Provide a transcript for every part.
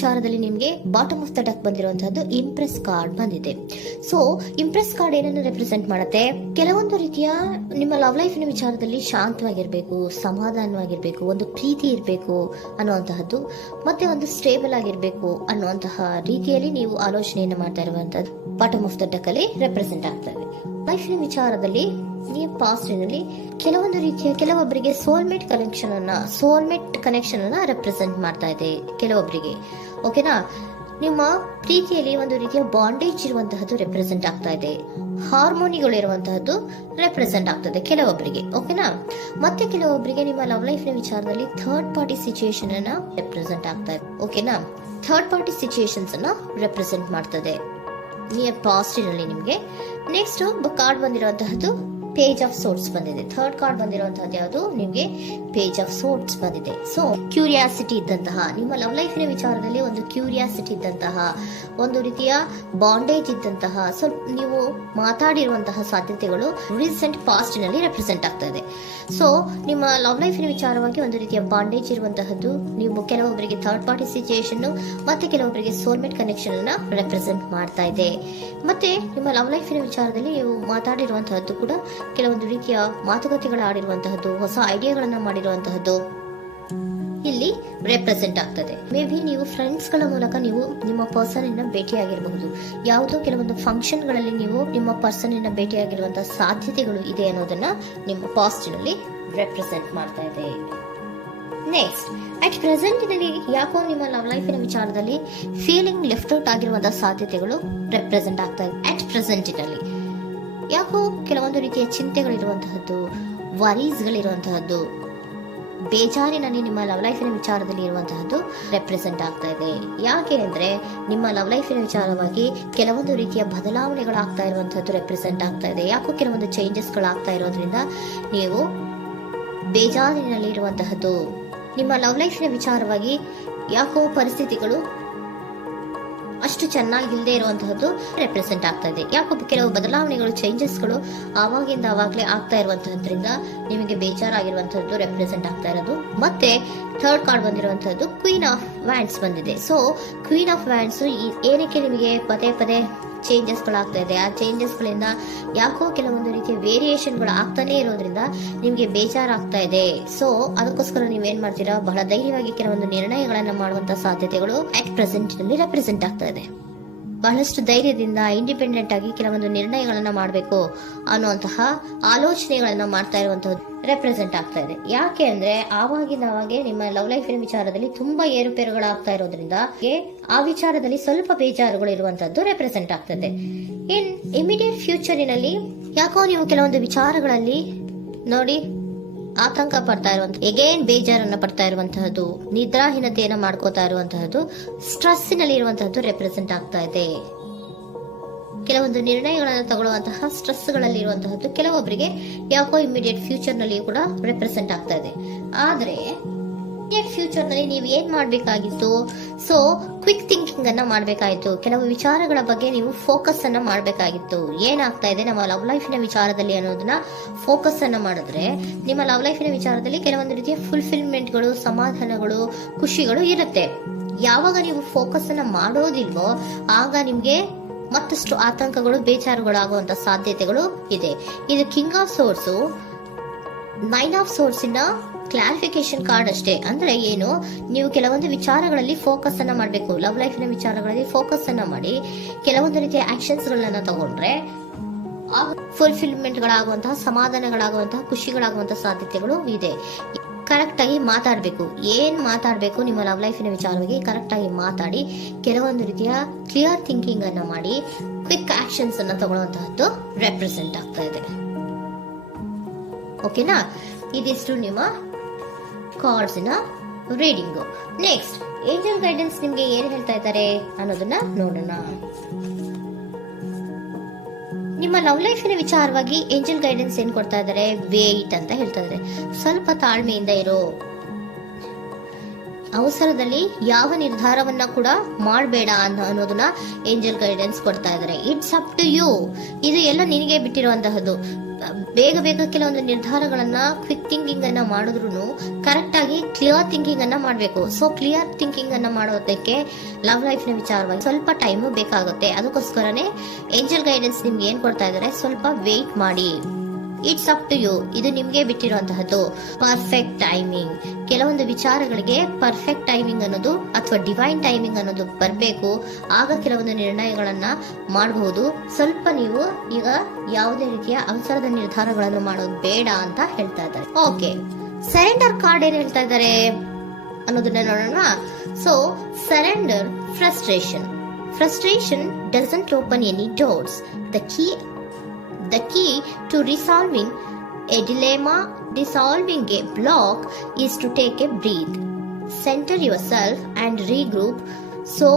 ವಿಚಾರದಲ್ಲಿ ನಿಮಗೆ bottom of the deck ಬಂದಿರುವಂತಹದ್ದು ಇಂಪ್ರೆಸ್ ಕಾರ್ಡ್ ಬಂದಿದೆ. ಸೊ ಇಂಪ್ರೆಸ್ ಕಾರ್ಡ್ ಏನನ್ನು ರೆಪ್ರೆಸೆಂಟ್ ಮಾಡುತ್ತೆ? ಕೆಲವೊಂದು ರೀತಿಯ ನಿಮ್ಮ ಲವ್ ಲೈಫಿನ ವಿಚಾರದಲ್ಲಿ ಶಾಂತವಾಗಿರ್ಬೇಕು, ಸಮಾಧಾನವಾಗಿರ್ಬೇಕು, ಒಂದು ಪ್ರೀತಿ ಇರಬೇಕು ಅನ್ನುವಂತಹದ್ದು, ಮತ್ತೆ ಒಂದು ಸ್ಟೇಬಲ್ ಆಗಿರ್ಬೇಕು ಅನ್ನುವಂತಹ ರೀತಿಯಲ್ಲಿ ನೀವು ಆಲೋಚನೆಯನ್ನು ಮಾಡ್ತಾ ಇರುವಂತಹದ್ದು ಬಾಟಮ್ ಆಫ್ ದ ಡೆಕ್ ಅಲ್ಲಿ ರೆಪ್ರೆಸೆಂಟ್ ಆಗ್ತದೆ. ಲೈಫಿನ ವಿಚಾರದಲ್ಲಿ ನೀವು ಪಾಸ್ಟಿನಲ್ಲಿ ಕೆಲವೊಂದು ರೀತಿಯ ಕೆಲವೊಬ್ಬರಿಗೆ ಸೋಲ್ಮೇಟ್ ಕನೆಕ್ಷನ್ ಅನ್ನ ರೆಪ್ರೆಸೆಂಟ್ ಮಾಡ್ತಾ ಇದೆ ಕೆಲವೊಬ್ಬರಿಗೆ. ಓಕೆನಾ? ನಿಮ್ಮ ಪ್ರೀತಿಯಲ್ಲಿ ಒಂದು ರೀತಿಯ ಬಾಂಡೇಜ್ ಇರುವಂತಹದ್ದು ರೆಪ್ರೆಸೆಂಟ್ ಆಗ್ತಾ ಇದೆ. ಹಾರ್ಮೋನಿಗಳು ಇರುವಂತಹದ್ದು ರೆಪ್ರೆಸೆಂಟ್ ಆಗ್ತದೆ ಕೆಲವೊಬ್ಬರಿಗೆ. ಓಕೆನಾ? ಮತ್ತೆ ಕೆಲವೊಬ್ಬರಿಗೆ ನಿಮ್ಮ ಲವ್ ಲೈಫ್ ನ ವಿಚಾರದಲ್ಲಿ ಥರ್ಡ್ ಪಾರ್ಟಿ ಸಿಚುಯೇಷನ್ ಅನ್ನ ರೆಪ್ರೆಸೆಂಟ್ ಆಗ್ತಾ ಇದೆ. ಓಕೆನಾ? ಥರ್ಡ್ ಪಾರ್ಟಿ ಸಿಚುಯೇಷನ್ಸ್ ಅನ್ನ ರೆಪ್ರೆಸೆಂಟ್ ಮಾಡ್ತದೆ ನಿಯರ್ ಪಾಸ್ಟಿನಲ್ಲಿ ನಿಮಗೆ. ನೆಕ್ಸ್ಟ್ ಕಾರ್ಡ್ ಬಂದಿರುವಂತಹದ್ದು ಪೇಜ್ ಆಫ್ ಸೋರ್ಟ್ಸ್ ಬಂದಿದೆ. ಥರ್ಡ್ ಕಾರ್ಡ್ ಬಂದಿರುವಂತಹದ್ದು ಯಾವುದು? ನಿಮಗೆ ಪೇಜ್ ಆಫ್ ಸೋರ್ಟ್ಸ್ ಬಂದಿದೆ. ಸೊ ಕ್ಯೂರಿಯಾಸಿಟಿ ಇದ್ದಂತಹ, ನಿಮ್ಮ ಲವ್ ಲೈಫಿನ ವಿಚಾರದಲ್ಲಿ ಒಂದು ಕ್ಯೂರಿಯಾಸಿಟಿ ಇದ್ದಂತಹ, ಒಂದು ರೀತಿಯ ಬಾಂಡೇಜ್ ಇದ್ದಂತಹ, ಸ್ವಲ್ಪ ನೀವು ಮಾತಾಡಿರುವಂತಹ ಸಾಧ್ಯತೆಗಳು ರೀಸೆಂಟ್ ಪಾಸ್ಟ್ ನಲ್ಲಿ ರೆಪ್ರೆಸೆಂಟ್ ಆಗ್ತಾ ಇದೆ. ಸೊ ನಿಮ್ಮ ಲವ್ ಲೈಫಿನ ವಿಚಾರವಾಗಿ ಒಂದು ರೀತಿಯ ಬಾಂಡೇಜ್ ಇರುವಂತಹದ್ದು, ನೀವು ಕೆಲವೊಬ್ಬರಿಗೆ ಥರ್ಡ್ ಪಾರ್ಟಿ ಸಿಚುಯೇಷನ್ ಮತ್ತೆ ಕೆಲವೊಬ್ಬರಿಗೆ ಸೋಲ್ಮೇಟ್ ಕನೆಕ್ಷನ್ ಅನ್ನ ರೆಪ್ರೆಸೆಂಟ್ ಮಾಡ್ತಾ ಇದೆ. ಮತ್ತೆ ನಿಮ್ಮ ಲವ್ ಲೈಫಿನ ವಿಚಾರದಲ್ಲಿ ನೀವು ಮಾತಾಡಿರುವಂತಹದ್ದು ಕೂಡ ಕೆಲವೊಂದು ರೀತಿಯ ಮಾತುಕತೆಗಳು ಆಡಿರುವಂತಹದ್ದು, ಹೊಸ ಐಡಿಯಾಗಳನ್ನ ಮಾಡಿರುವಂತಹದ್ದು ಇಲ್ಲಿ ರೆಪ್ರೆಸೆಂಟ್ ಆಗ್ತದೆ. ಮೇ ಬಿ ನೀವು ಫ್ರೆಂಡ್ಸ್ ಗಳ ಮೂಲಕ ನೀವು ನಿಮ್ಮ ಪರ್ಸನ್ ಅನ್ನ ಭೇಟಿಯಾಗಿರಬಹುದು. ಯಾವುದೋ ಕೆಲವೊಂದು ಫಂಕ್ಷನ್ ಗಳಲ್ಲಿ ನೀವು ನಿಮ್ಮ ಪರ್ಸನ್ ಅನ್ನ ಭೇಟಿಯಾಗಿರುವಂತಹ ಸಾಧ್ಯತೆಗಳು ಇದೆ ಅನ್ನೋದನ್ನ ನಿಮ್ಮ ಪಾಸ್ಟ್ ನಲ್ಲಿ ರೆಪ್ರೆಸೆಂಟ್ ಮಾಡ್ತಾ ಇದೆ. ನೆಕ್ಸ್ಟ್, ಅಟ್ ಪ್ರೆಸೆಂಟ್ ನಲ್ಲಿ ಯಾಕೋ ನಿಮ್ಮ ಲವ್ ಲೈಫಿನ ವಿಚಾರದಲ್ಲಿ ಫೀಲಿಂಗ್ ಲೆಫ್ಟ್ ಔಟ್ ಆಗಿರುವಂತಹ ಸಾಧ್ಯತೆಗಳು ರೆಪ್ರೆಸೆಂಟ್ ಆಗ್ತಾ ಇದೆ. ಅಟ್ ಪ್ರೆಸೆಂಟ್ ನಲ್ಲಿ ಯಾಕೋ ಕೆಲವೊಂದು ರೀತಿಯ ಚಿಂತೆಗಳಿರುವಂತಹದ್ದು, ವರೀಸ್ಗಳಿರುವಂತಹದ್ದು, ಬೇಜಾರಿನಲ್ಲಿ ನಿಮ್ಮ ಲವ್ ಲೈಫಿನ ವಿಚಾರದಲ್ಲಿ ಇರುವಂತಹದ್ದು ರೆಪ್ರೆಸೆಂಟ್ ಆಗ್ತಾ ಇದೆ. ಯಾಕೆ ಅಂದ್ರೆ ನಿಮ್ಮ ಲವ್ ಲೈಫಿನ ವಿಚಾರವಾಗಿ ಕೆಲವೊಂದು ರೀತಿಯ ಬದಲಾವಣೆಗಳಾಗ್ತಾ ಇರುವಂತಹದ್ದು ರೆಪ್ರೆಸೆಂಟ್ ಆಗ್ತಾ ಇದೆ. ಯಾಕೋ ಕೆಲವೊಂದು ಚೇಂಜಸ್ಗಳಾಗ್ತಾ ಇರೋದ್ರಿಂದ ನೀವು ಬೇಜಾರಿನಲ್ಲಿ ಇರುವಂತಹದ್ದು. ನಿಮ್ಮ ಲವ್ ಲೈಫಿನ ವಿಚಾರವಾಗಿ ಯಾಕೋ ಪರಿಸ್ಥಿತಿಗಳು ಅಷ್ಟು ಚೆನ್ನಾಗಿಲ್ಲದೆ ಇರುವಂತಹದ್ದು ರೆಪ್ರೆಸೆಂಟ್ ಆಗ್ತಾ ಇದೆ. ಯಾಕೋ ಕೆಲವು ಬದಲಾವಣೆಗಳು, ಚೇಂಜಸ್ಗಳು ಆವಾಗಿಂದ ಆವಾಗಲೇ ಆಗ್ತಾ ಇರುವಂತಹದ್ರಿಂದ ನಿಮಗೆ ಬೇಜಾರಾಗಿರುವಂತಹದ್ದು ರೆಪ್ರೆಸೆಂಟ್ ಆಗ್ತಾ ಇರೋದು. ಮತ್ತೆ ಥರ್ಡ್ ಕಾರ್ಡ್ ಬಂದಿರುವಂತಹದ್ದು ಕ್ವೀನ್ ಆಫ್ ವ್ಯಾಂಡ್ಸ್ ಬಂದಿದೆ. ಸೊ ಕ್ವೀನ್ ಆಫ್ ವ್ಯಾಂಡ್ಸ್ ಏನಕ್ಕೆ ನಿಮಗೆ ಪದೇ ಪದೇ ಚೇಂಜಸ್ಗಳಾಗ್ತಾ ಇದೆ? ಆ ಚೇಂಜಸ್ಗಳಿಂದ ಯಾಕೋ ಕೆಲವೊಂದು ರೀತಿಯ ವೇರಿಯೇಷನ್ಗಳು ಆಗ್ತಾನೆ ಇರೋದ್ರಿಂದ ನಿಮಗೆ ಬೇಜಾರಾಗ್ತಾ ಇದೆ. ಸೊ ಅದಕ್ಕೋಸ್ಕರ ನೀವೇನ್ ಮಾಡ್ತೀರಾ? ಬಹಳ ಧೈರ್ಯವಾಗಿ ಕೆಲವೊಂದು ನಿರ್ಣಯಗಳನ್ನ ಮಾಡುವಂತಹ ಸಾಧ್ಯತೆಗಳು ಅಟ್ ಪ್ರೆಸೆಂಟ್ ನಲ್ಲಿ ರೆಪ್ರೆಸೆಂಟ್ ಆಗ್ತಾ ಇದೆ. ಬಹಳಷ್ಟು ಧೈರ್ಯದಿಂದ ಇಂಡಿಪೆಂಡೆಂಟ್ ಆಗಿ ಕೆಲವೊಂದು ನಿರ್ಣಯಗಳನ್ನ ಮಾಡಬೇಕು ಅನ್ನುವಂತಹ ಆಲೋಚನೆಗಳನ್ನ ಮಾಡ್ತಾ ಇರುವಂತಹದ್ದು ರೆಪ್ರೆಸೆಂಟ್ ಆಗ್ತಾ ಇದೆ. ಯಾಕೆ ಅಂದ್ರೆ ಆವಾಗಿನ ಅವಾಗೆ ನಿಮ್ಮ ಲವ್ ಲೈಫಿನ ವಿಚಾರದಲ್ಲಿ ತುಂಬಾ ಏರುಪೇರುಗಳಾಗ್ತಾ ಇರೋದ್ರಿಂದ ಆ ವಿಚಾರದಲ್ಲಿ ಸ್ವಲ್ಪ ಬೇಜಾರುಗಳು ಇರುವಂತದ್ದು ರೆಪ್ರೆಸೆಂಟ್ ಆಗ್ತದೆ. ಇನ್ ಇಮಿಡಿಯೇಟ್ ಫ್ಯೂಚರಿನಲ್ಲಿ ಯಾಕೋ ನೀವು ಕೆಲವೊಂದು ವಿಚಾರಗಳಲ್ಲಿ ನೋಡಿ ಆತಂಕ ಪಡ್ತಾ ಇರುವಂತಹ, ಎಗೇನ್ ಬೇಜಾರನ್ನ ಪಡ್ತಾ ಇರುವಂತಹದ್ದು, ನಿದ್ರಾಹೀನತೆಯನ್ನ ಮಾಡ್ಕೋತಾ ಇರುವಂತಹದ್ದು, ಸ್ಟ್ರೆಸ್ಸಿನಲ್ಲಿ ಇರುವಂತಹದ್ದು ರೆಪ್ರೆಸೆಂಟ್ ಆಗ್ತಾ ಇದೆ. ಕೆಲವೊಂದು ನಿರ್ಣಯಗಳನ್ನು ತಗೊಳ್ಳುವಂತಹ ಸ್ಟ್ರೆಸ್ಗಳಲ್ಲಿ ಇರುವಂತಹದ್ದು ಕೆಲವೊಬ್ಬರಿಗೆ ಯಾಕೋ ಇಮಿಡಿಯೇಟ್ ಫ್ಯೂಚರ್ ನಲ್ಲಿ ಕೂಡ ರೆಪ್ರೆಸೆಂಟ್ ಆಗ್ತಾ ಇದೆ. ಆದ್ರೆ ಫ್ಯೂಚರ್ ನಲ್ಲಿ ನೀವು ಏನ್ ಮಾಡ್ಬೇಕಾಗಿತ್ತು? ಸೊ ಕ್ವಿಕ್ ಥಿಂಕಿಂಗ್ ಅನ್ನ ಮಾಡ್ಬೇಕಾಗಿತ್ತು. ಕೆಲವು ವಿಚಾರಗಳ ಬಗ್ಗೆ ನೀವು ಫೋಕಸ್ ಅನ್ನ ಮಾಡ್ಬೇಕಾಗಿತ್ತು. ಏನಾಗ್ತಾ ಇದೆ ನಮ್ಮ ಲವ್ ಲೈಫಿನ ವಿಚಾರದಲ್ಲಿ ಅನ್ನೋದನ್ನ ಫೋಕಸ್ ಅನ್ನ ಮಾಡಿದ್ರೆ ನಿಮ್ಮ ಲವ್ ಲೈಫಿನ ವಿಚಾರದಲ್ಲಿ ಕೆಲವೊಂದು ರೀತಿಯ ಫುಲ್ಫಿಲ್ಮೆಂಟ್ಗಳು, ಸಮಾಧಾನಗಳು, ಖುಷಿಗಳು ಇರುತ್ತೆ. ಯಾವಾಗ ನೀವು ಫೋಕಸ್ ಅನ್ನ ಮಾಡೋದಿಲ್ವೋ ಆಗ ನಿಮ್ಗೆ ಮತ್ತಷ್ಟು ಆತಂಕಗಳು, ಬೇಜಾರುಗಳು ಆಗುವಂತ ಸಾಧ್ಯತೆಗಳು ಇದೆ. ಇದು king of swords, nine of swords ಇನ ಕ್ಲಾರಿಫಿಕೇಶನ್ ಕಾರ್ಡ್ ಅಷ್ಟೇ. ಅಂದ್ರೆ ಏನು? ನೀವು ಕೆಲವೊಂದು ವಿಚಾರಗಳಲ್ಲಿ ಫೋಕಸ್ ಅನ್ನ ಮಾಡಬೇಕು. ಲವ್ ಲೈಫಿನ ವಿಚಾರಗಳಲ್ಲಿ ಫೋಕಸ್ ಅನ್ನ ಮಾಡಿ ಕೆಲವೊಂದು ರೀತಿಯ ಆಕ್ಷನ್ಸ್ ಗಳನ್ನ ತಗೊಂಡ್ರೆ ಫುಲ್ಫಿಲ್ಮೆಂಟ್ ಗಳಾಗುವಂತಹ, ಸಮಾಧಾನಗಳಾಗುವಂತಹ, ಖುಷಿಗಳಾಗುವಂತಹ ಸಾಧ್ಯತೆಗಳು ಇದೆ. ಕರೆಕ್ಟ್ ಆಗಿ ಮಾತಾಡಬೇಕು. ಏನ್ ಮಾತಾಡಬೇಕು ನಿಮ್ಮ ಲವ್ ಲೈಫಿನ ವಿಚಾರವಾಗಿ ಕರೆಕ್ಟ್ ಆಗಿ ಮಾತಾಡಿ ಕೆಲವೊಂದು ರೀತಿಯ ಕ್ಲಿಯರ್ ಥಿಂಕಿಂಗ್ ಅನ್ನ ಮಾಡಿ ಕ್ವಿಕ್ ಆಕ್ಷನ್ಸ್ ಅನ್ನ ತಗೊಳ್ಳುವಂತಹದ್ದು ರೆಪ್ರೆಸೆಂಟ್ ಆಗ್ತಾ ಇದೆ. ಓಕೆನಾ? ಇದಿಷ್ಟು ನಿಮ್ಮ ಕಾರ್ಡ್ಸ್ ನ ರೀಡಿಂಗು. ನೆಕ್ಸ್ಟ್, ಏಂಜಲ್ ಗೈಡೆನ್ಸ್ ನಿಮ್ಗೆ ಏನ್ ಹೇಳ್ತಾ ಇದ್ದಾರೆ ಅನ್ನೋದನ್ನ ನೋಡೋಣ. ನಿಮ್ಮ ಲವ್ ಲೈಫಿನ ವಿಚಾರವಾಗಿ ಏಂಜಲ್ ಗೈಡೆನ್ಸ್ ಏನ್ ಕೊಡ್ತಾ ಇದ್ದಾರೆ? ವೇಟ್ ಅಂತ ಹೇಳ್ತಾ ಇದ್ದಾರೆ. ಸ್ವಲ್ಪ ತಾಳ್ಮೆಯಿಂದ ಇರೋ. ಅವಸರದಲ್ಲಿ ಯಾವ ನಿರ್ಧಾರವನ್ನ ಕೂಡ ಮಾಡಬೇಡ ಅನ್ನೋದನ್ನ ಏಂಜಲ್ ಗೈಡೆನ್ಸ್ ಕೊಡ್ತಾ ಇದ್ದಾರೆ. It's up to you. ಇದು ಎಲ್ಲ ನಿನಗೆ ಬಿಟ್ಟಿರುವಂತಹದ್ದು. ಬೇಗ ಬೇಗ ಕೆಲವೊಂದು ನಿರ್ಧಾರಗಳನ್ನ ಕ್ವಿಕ್ ಥಿಂಕಿಂಗ್ ಅನ್ನ ಮಾಡಿದ್ರು ಕರೆಕ್ಟ್ ಆಗಿ ಕ್ಲಿಯರ್ ಥಿಂಕಿಂಗ್ ಅನ್ನ ಮಾಡಬೇಕು. ಸೊ ಕ್ಲಿಯರ್ ಥಿಂಕಿಂಗ್ ಅನ್ನ ಮಾಡೋದಕ್ಕೆ ಲವ್ ಲೈಫ್ ನ ವಿಚಾರವಾಗಿ ಸ್ವಲ್ಪ ಟೈಮ್ ಬೇಕಾಗುತ್ತೆ. ಅದಕ್ಕೋಸ್ಕರನೇ ಏಂಜಲ್ ಗೈಡೆನ್ಸ್ ನಿಮ್ಗೆ ಏನ್ ಕೊಡ್ತಾ ಇದಾರೆ, ಸ್ವಲ್ಪ ವೇಟ್ ಮಾಡಿ. ಇಟ್ಸ್ ಅಪ್ ಟು ಯು, ಇದು ನಿಮ್ಗೆ ಬಿಟ್ಟಿರುವಂತಹದ್ದು. ಪರ್ಫೆಕ್ಟ್ ಟೈಮಿಂಗ್, ಕೆಲವೊಂದು ವಿಚಾರಗಳಿಗೆ ಪರ್ಫೆಕ್ಟ್ ಟೈಮಿಂಗ್ ಅನ್ನೋದು ಅಥವಾ ಡಿವೈನ್ ಟೈಮಿಂಗ್ ಅನ್ನೋದು ಬರಬೇಕು. ಆಗ ಕೆಲವೊಂದು ನಿರ್ಣಯಗಳನ್ನ ಮಾಡಬಹುದು. ಸ್ವಲ್ಪ ನೀವು ಈಗ ಯಾವುದೇ ರೀತಿಯ ಅವಸರದ ನಿರ್ಧಾರಗಳನ್ನು ಮಾಡೋದು ಬೇಡ ಅಂತ ಹೇಳ್ತಾ ಇದ್ದಾರೆ. ಓಕೆ, ಸರೆಂಡರ್ ಕಾರ್ಡ್ ಏನ್ ಹೇಳ್ತಾ ಇದ್ದಾರೆ ಅನ್ನೋದನ್ನ ನೋಡೋಣ. So surrender frustration doesn't open any doors. The key to resolving a dilemma, dissolving a block, is to take a breath, center yourself and regroup, so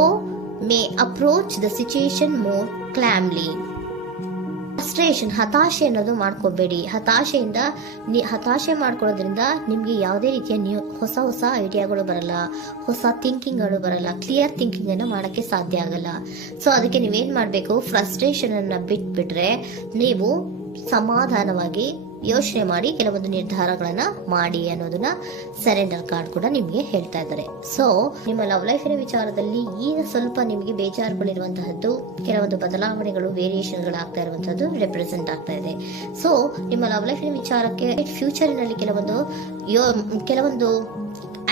may approach the situation more calmly. Frustration, ಹತಾಶೆ ಅನ್ನೋದು ಮಾಡ್ಕೋಬೇಡಿ. ಹತಾಶೆ ಮಾಡ್ಕೊಳ್ಳೋದ್ರಿಂದ ನಿಮ್ಗೆ ಯಾವುದೇ ರೀತಿಯ ಹೊಸ ಐಡಿಯಾಗಳು ಬರಲ್ಲ, ಹೊಸ ಥಿಂಕಿಂಗ್ಗಳು ಬರಲ್ಲ, ಕ್ಲಿಯರ್ ಥಿಂಕಿಂಗ್ ಅನ್ನ ಮಾಡಕ್ಕೆ ಸಾಧ್ಯ ಆಗಲ್ಲ. ಸೊ ಅದಕ್ಕೆ ನೀವೇನ್ ಮಾಡ್ಬೇಕು, ಫ್ರಸ್ಟ್ರೇಷನ್ ಅನ್ನ ಬಿಟ್ಬಿಟ್ರೆ ನೀವು ಸಮಾಧಾನವಾಗಿ ಯೋಚನೆ ಮಾಡಿ ಕೆಲವೊಂದು ನಿರ್ಧಾರಗಳನ್ನ ಮಾಡಿ ಅನ್ನೋದನ್ನ ಸರೆಂಡರ್ ಕಾರ್ಡ್ ಕೂಡ ನಿಮ್ಗೆ ಹೇಳ್ತಾ ಇದ್ದಾರೆ. ಸೊ ನಿಮ್ಮ ಲವ್ ಲೈಫಿನ ವಿಚಾರದಲ್ಲಿ ಈಗ ಸ್ವಲ್ಪ ನಿಮಗೆ ಬೇಜಾರುಗಳಿರುವಂತಹದ್ದು, ಕೆಲವೊಂದು ಬದಲಾವಣೆಗಳು, ವೇರಿಯೇಷನ್ಗಳು ಆಗ್ತಾ ಇರುವಂತಹದ್ದು ರೆಪ್ರೆಸೆಂಟ್ ಆಗ್ತಾ ಇದೆ. ಸೊ ನಿಮ್ಮ ಲವ್ ಲೈಫಿನ ವಿಚಾರಕ್ಕೆ ಫ್ಯೂಚರಿನಲ್ಲಿ ಕೆಲವೊಂದು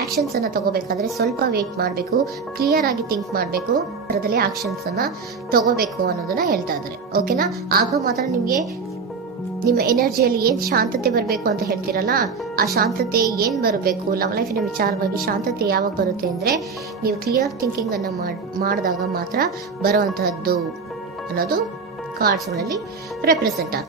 ಆಕ್ಷನ್ಸ್ ಅನ್ನ ತಗೋಬೇಕಾದ್ರೆ ಸ್ವಲ್ಪ ವೇಟ್ ಮಾಡಬೇಕು, ಕ್ಲಿಯರ್ ಆಗಿ ಥಿಂಕ್ ಮಾಡಬೇಕು, ಅದರದಲ್ಲಿ ಆಕ್ಷನ್ಸ್ ಅನ್ನ ತಗೋಬೇಕು ಅನ್ನೋದನ್ನ ಹೇಳ್ತಾ ಇದ್ದಾರೆ. ಓಕೆನಾ? ಆಗ ಮಾತ್ರ ನಿಮ್ಗೆ ನಿಮ್ಮ ಎನರ್ಜಿಯಲ್ಲಿ ಏನ್ ಶಾಂತತೆ ಬರಬೇಕು ಅಂತ ಹೇಳ್ತೀರಲ್ಲ, ಆ ಶಾಂತತೆ ಏನ್ ಬರಬೇಕು, ಲವ್ ಲೈಫಿನ ವಿಚಾರವಾಗಿ ಶಾಂತತೆ ಯಾವಾಗ ಬರುತ್ತೆ ಅಂದ್ರೆ ನೀವು ಕ್ಲಿಯರ್ ಥಿಂಕಿಂಗ್ ಅನ್ನ ಮಾಡಿದಾಗ ಮಾತ್ರ ಬರುವಂತಹದ್ದು ಅನ್ನೋದು ಕಾರ್ಡ್ಸ್ ಗಳಲ್ಲಿ ರೆಪ್ರೆಸೆಂಟ್ ಆಗುತ್ತೆ.